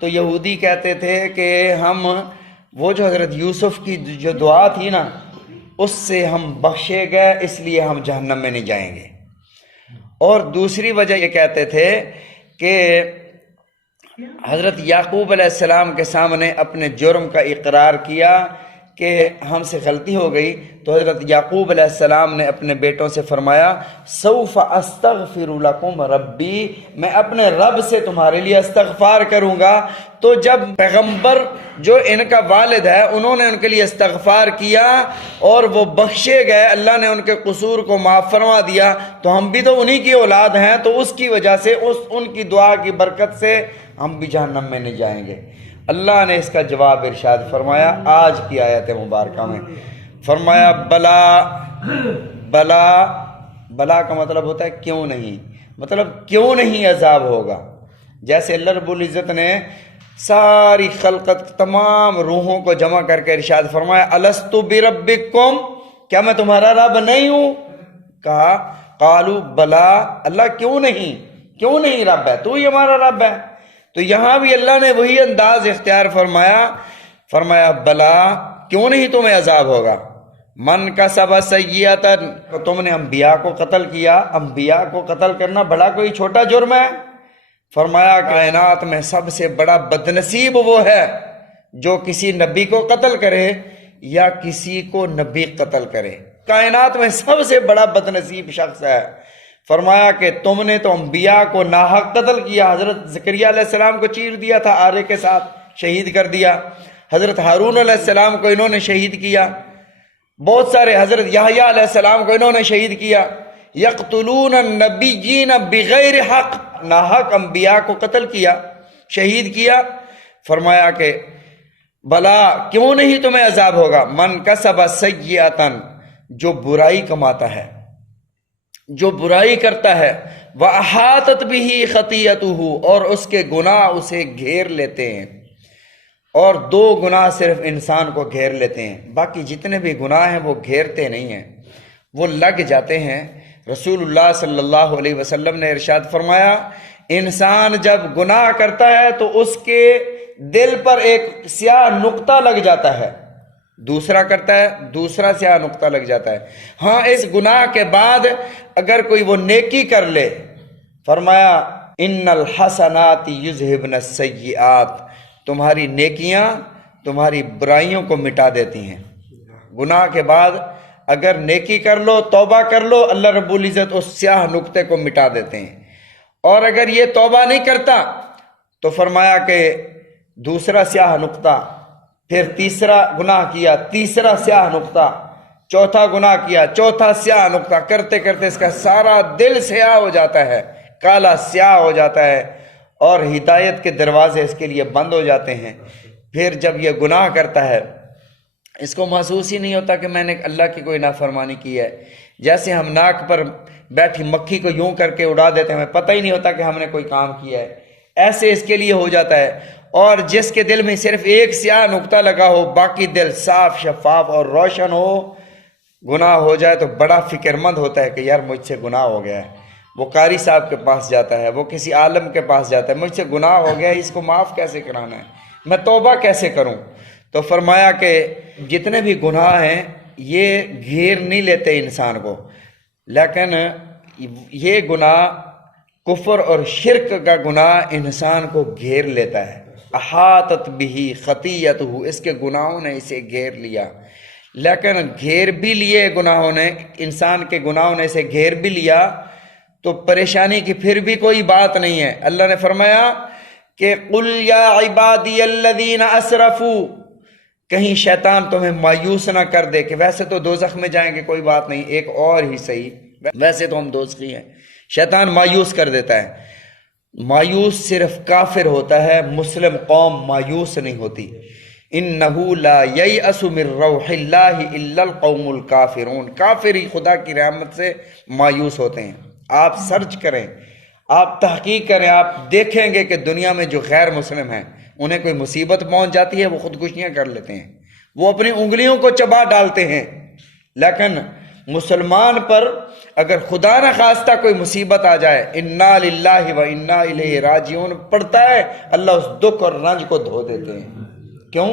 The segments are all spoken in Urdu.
تو یہودی کہتے تھے کہ ہم وہ جو حضرت یوسف کی جو دعا تھی نا اس سے ہم بخشے گئے، اس لیے ہم جہنم میں نہیں جائیں گے۔ اور دوسری وجہ یہ کہتے تھے کہ حضرت یعقوب علیہ السلام کے سامنے اپنے جرم کا اقرار کیا کہ ہم سے غلطی ہو گئی، تو حضرت یعقوب علیہ السلام نے اپنے بیٹوں سے فرمایا سوف استغفر لکم ربی، میں اپنے رب سے تمہارے لیے استغفار کروں گا۔ تو جب پیغمبر جو ان کا والد ہے انہوں نے ان کے لیے استغفار کیا اور وہ بخشے گئے، اللہ نے ان کے قصور کو معاف فرما دیا، تو ہم بھی تو انہی کی اولاد ہیں، تو اس کی وجہ سے ان کی دعا کی برکت سے ہم بھی جہنم میں نہیں جائیں گے۔ اللہ نے اس کا جواب ارشاد فرمایا آج کی آیت مبارکہ میں، فرمایا بلا بلا بلا کا مطلب ہوتا ہے کیوں نہیں، مطلب کیوں نہیں عذاب ہوگا۔ جیسے اللہ رب العزت نے ساری خلقت تمام روحوں کو جمع کر کے ارشاد فرمایا الست بربکم، کیا میں تمہارا رب نہیں ہوں؟ کہا قالوا بلا، اللہ کیوں نہیں رب ہے، تو ہی ہمارا رب ہے۔ تو یہاں بھی اللہ نے وہی انداز اختیار فرمایا بلا، کیوں نہیں تمہیں عذاب ہوگا۔ من کسب سیئۃ، تم نے انبیاء کو قتل کیا، انبیاء کو قتل کرنا بڑا کوئی چھوٹا جرم ہے؟ فرمایا کائنات میں سب سے بڑا بدنصیب وہ ہے جو کسی نبی کو قتل کرے یا کسی کو نبی قتل کرے، کائنات میں سب سے بڑا بدنصیب شخص ہے۔ فرمایا کہ تم نے تو انبیاء کو ناحق قتل کیا، حضرت زکریا علیہ السلام کو چیر دیا تھا آرے کے ساتھ، شہید کر دیا، حضرت ہارون علیہ السلام کو انہوں نے شہید کیا، بہت سارے حضرت یحییٰ علیہ السلام کو انہوں نے شہید کیا۔ یقتلون النبیین بغیر حق، ناحق انبیاء کو قتل کیا، شہید کیا۔ فرمایا کہ بلا، کیوں نہیں تمہیں عذاب ہوگا۔ من کسب سیئۃ، جو برائی کماتا ہے، جو برائی کرتا ہے، وَأَحَاطَتْ بِهِ خَطِيئَتُهُ، اور اس کے گناہ اسے گھیر لیتے ہیں۔ اور دو گناہ صرف انسان کو گھیر لیتے ہیں، باقی جتنے بھی گناہ ہیں وہ گھیرتے نہیں ہیں، وہ لگ جاتے ہیں۔ رسول اللہ صلی اللہ علیہ وسلم نے ارشاد فرمایا انسان جب گناہ کرتا ہے تو اس کے دل پر ایک سیاہ نقطہ لگ جاتا ہے، دوسرا کرتا ہے دوسرا سیاہ نقطہ لگ جاتا ہے۔ ہاں اس گناہ کے بعد اگر کوئی وہ نیکی کر لے، فرمایا ان الحسنات یذہبن السیئات، تمہاری نیکیاں تمہاری برائیوں کو مٹا دیتی ہیں۔ گناہ کے بعد اگر نیکی کر لو، توبہ کر لو، اللہ رب العزت اس سیاہ نقطے کو مٹا دیتے ہیں۔ اور اگر یہ توبہ نہیں کرتا تو فرمایا کہ دوسرا سیاہ نقطہ، پھر تیسرا گناہ کیا، تیسرا سیاہ نقطہ، چوتھا گناہ کیا، چوتھا سیاہ نقطہ، کرتے کرتے اس کا سارا دل سیاہ ہو جاتا ہے، کالا سیاہ ہو جاتا ہے، اور ہدایت کے دروازے اس کے لیے بند ہو جاتے ہیں۔ پھر جب یہ گناہ کرتا ہے اس کو محسوس ہی نہیں ہوتا کہ میں نے اللہ کی کوئی نافرمانی کی ہے، جیسے ہم ناک پر بیٹھی مکھی کو یوں کر کے اڑا دیتے ہیں، ہمیں پتہ ہی نہیں ہوتا کہ ہم نے کوئی کام کیا ہے، ایسے اس کے لیے ہو جاتا ہے۔ اور جس کے دل میں صرف ایک سیاہ نقطہ لگا ہو، باقی دل صاف شفاف اور روشن ہو، گناہ ہو جائے تو بڑا فکر مند ہوتا ہے کہ یار مجھ سے گناہ ہو گیا ہے، وہ قاری صاحب کے پاس جاتا ہے، وہ کسی عالم کے پاس جاتا ہے، مجھ سے گناہ ہو گیا ہے، اس کو معاف کیسے کرانا ہے، میں توبہ کیسے کروں۔ تو فرمایا کہ جتنے بھی گناہ ہیں یہ گھیر نہیں لیتے انسان کو، لیکن یہ گناہ کفر اور شرک کا گناہ انسان کو گھیر لیتا ہے۔ احاطت بہ خطیئتہ، اس کے گناہوں نے اسے گھیر لیا، لیکن گھیر بھی لیے گناہوں نے، انسان کے گناہوں نے اسے گھیر بھی لیا تو پریشانی کی پھر بھی کوئی بات نہیں ہے۔ اللہ نے فرمایا کہ قل یا عبادی الذین اسرفوا، کہیں شیطان تمہیں مایوس نہ کر دے کہ ویسے تو دوزخ میں جائیں گے، کوئی بات نہیں، ایک اور ہی صحیح، ویسے تو ہم دوزخی ہیں۔ شیطان مایوس کر دیتا ہے، مایوس صرف کافر ہوتا ہے، مسلم قوم مایوس نہیں ہوتی۔ انہ لا ییأس من روح اللہ الا القوم الکافرون، کافر ہی خدا کی رحمت سے مایوس ہوتے ہیں۔ آپ سرچ کریں، آپ تحقیق کریں، آپ دیکھیں گے کہ دنیا میں جو غیر مسلم ہیں انہیں کوئی مصیبت پہنچ جاتی ہے وہ خودکشیاں کر لیتے ہیں، وہ اپنی انگلیوں کو چبا ڈالتے ہیں، لیکن مسلمان پر اگر خدا نہ خواستہ کوئی مصیبت آ جائے انا للہ و انا الیہ راجعون پڑھتا ہے، اللہ اس دکھ اور رنج کو دھو دیتے ہیں۔ کیوں؟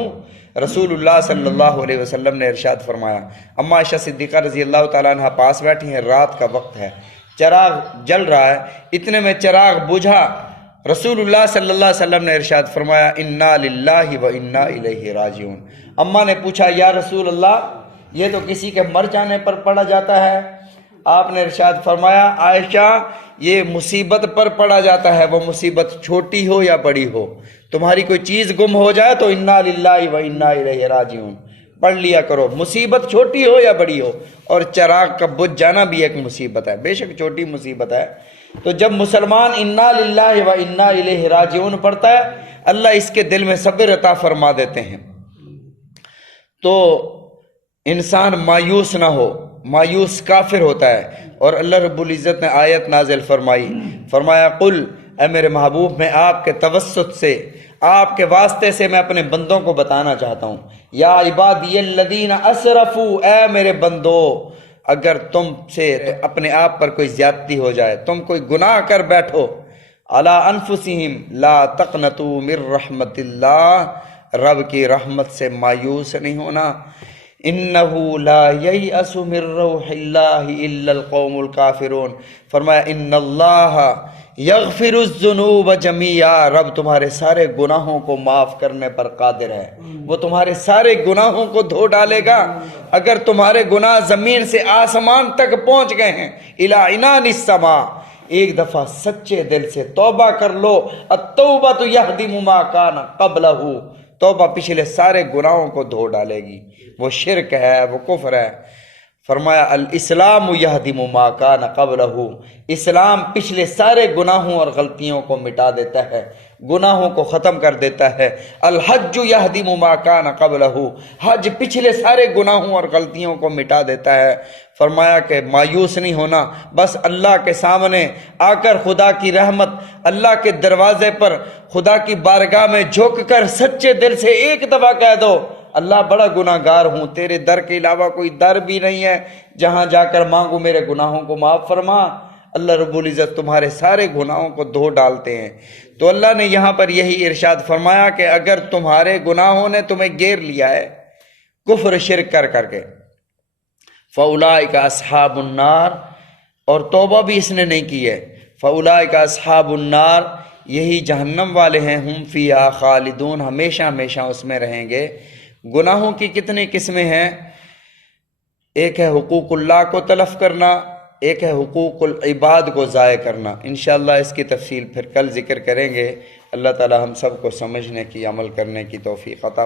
رسول اللہ صلی اللہ علیہ وسلم نے ارشاد فرمایا، اما عائشہ صدیقہ رضی اللہ تعالیٰ عنہ پاس بیٹھی ہیں، رات کا وقت ہے، چراغ جل رہا ہے، اتنے میں چراغ بجھا، رسول اللہ صلی اللہ علیہ وسلم نے ارشاد فرمایا انا للہ و انا الیہ راجعون۔ اماں نے پوچھا یا رسول اللہ یہ تو کسی کے مر جانے پر پڑھا جاتا ہے؟ آپ نے ارشاد فرمایا عائشہ یہ مصیبت پر پڑھا جاتا ہے، وہ مصیبت چھوٹی ہو یا بڑی ہو، تمہاری کوئی چیز گم ہو جائے تو انا للہ و انا الیہ راجعون پڑھ لیا کرو، مصیبت چھوٹی ہو یا بڑی ہو۔ اور چراغ کا بجھ جانا بھی ایک مصیبت ہے، بے شک چھوٹی مصیبت ہے۔ تو جب مسلمان انا للہ و انا الیہ راجعون پڑھتا ہے، اللہ اس کے دل میں صبر عطا فرما دیتے ہیں۔ تو انسان مایوس نہ ہو، مایوس کافر ہوتا ہے۔ اور اللہ رب العزت نے آیت نازل فرمائی، فرمایا قل، اے میرے محبوب میں آپ کے توسط سے، آپ کے واسطے سے میں اپنے بندوں کو بتانا چاہتا ہوں، یا عبادی الذین اسرفوا، اے میرے بندو اگر تم سے اپنے آپ پر کوئی زیادتی ہو جائے، تم کوئی گناہ کر بیٹھو، علی انفسہم لا تقنطوا من رحمت اللہ، رب کی رحمت سے مایوس نہیں ہونا، انہ لا ییأس من روح اللہ الا القوم الکافرون، فرمایا ان اللہ یغفر الذنوب جمیعا، رب تمہارے سارے گناہوں کو معاف کرنے پر قادر ہے، وہ تمہارے سارے گناہوں کو دھو ڈالے گا۔ اگر تمہارے گناہ زمین سے آسمان تک پہنچ گئے ہیں، الی عنان السماء، ایک دفعہ سچے دل سے توبہ کر لو، التوبۃ یہدم ما کان قبلہ، توبہ پچھلے سارے گناہوں کو دھو ڈالے گی، وہ شرک ہے، وہ کفر ہے۔ فرمایا الاسلام یہدم ما کان قبلہ، اسلام پچھلے سارے گناہوں اور غلطیوں کو مٹا دیتا ہے، گناہوں کو ختم کر دیتا ہے۔ الحج یہدم ما کان قبلہ، حج پچھلے سارے گناہوں اور غلطیوں کو مٹا دیتا ہے۔ فرمایا کہ مایوس نہیں ہونا، بس اللہ کے سامنے آ کر خدا کی رحمت، اللہ کے دروازے پر خدا کی بارگاہ میں جھک کر سچے دل سے ایک دفعہ کہہ دو اللہ بڑا گناہ گار ہوں، تیرے در کے علاوہ کوئی در بھی نہیں ہے جہاں جا کر مانگو میرے گناہوں کو معاف فرما، اللہ رب العزت تمہارے سارے گناہوں کو دھو ڈالتے ہیں۔ تو اللہ نے یہاں پر یہی ارشاد فرمایا کہ اگر تمہارے گناہوں نے تمہیں گھیر لیا ہے کفر شرک کر کر کے، فَأُولَٰئِكَ أَصْحَابُ النَّارِ، اور توبہ بھی اس نے نہیں کی ہے، فَأُولَٰئِكَ أَصْحَابُ النَّارِ، یہی جہنم والے ہیں، ہم فیہا خالدون، ہمیشہ ہمیشہ اس میں رہیں گے۔ گناہوں کی کتنی قسمیں ہیں؟ ایک ہے حقوق اللہ کو تلف کرنا، ایک ہے حقوق العباد کو ضائع کرنا۔ انشاءاللہ اس کی تفصیل پھر کل ذکر کریں گے۔ اللہ تعالی ہم سب کو سمجھنے کی، عمل کرنے کی توفیق عطا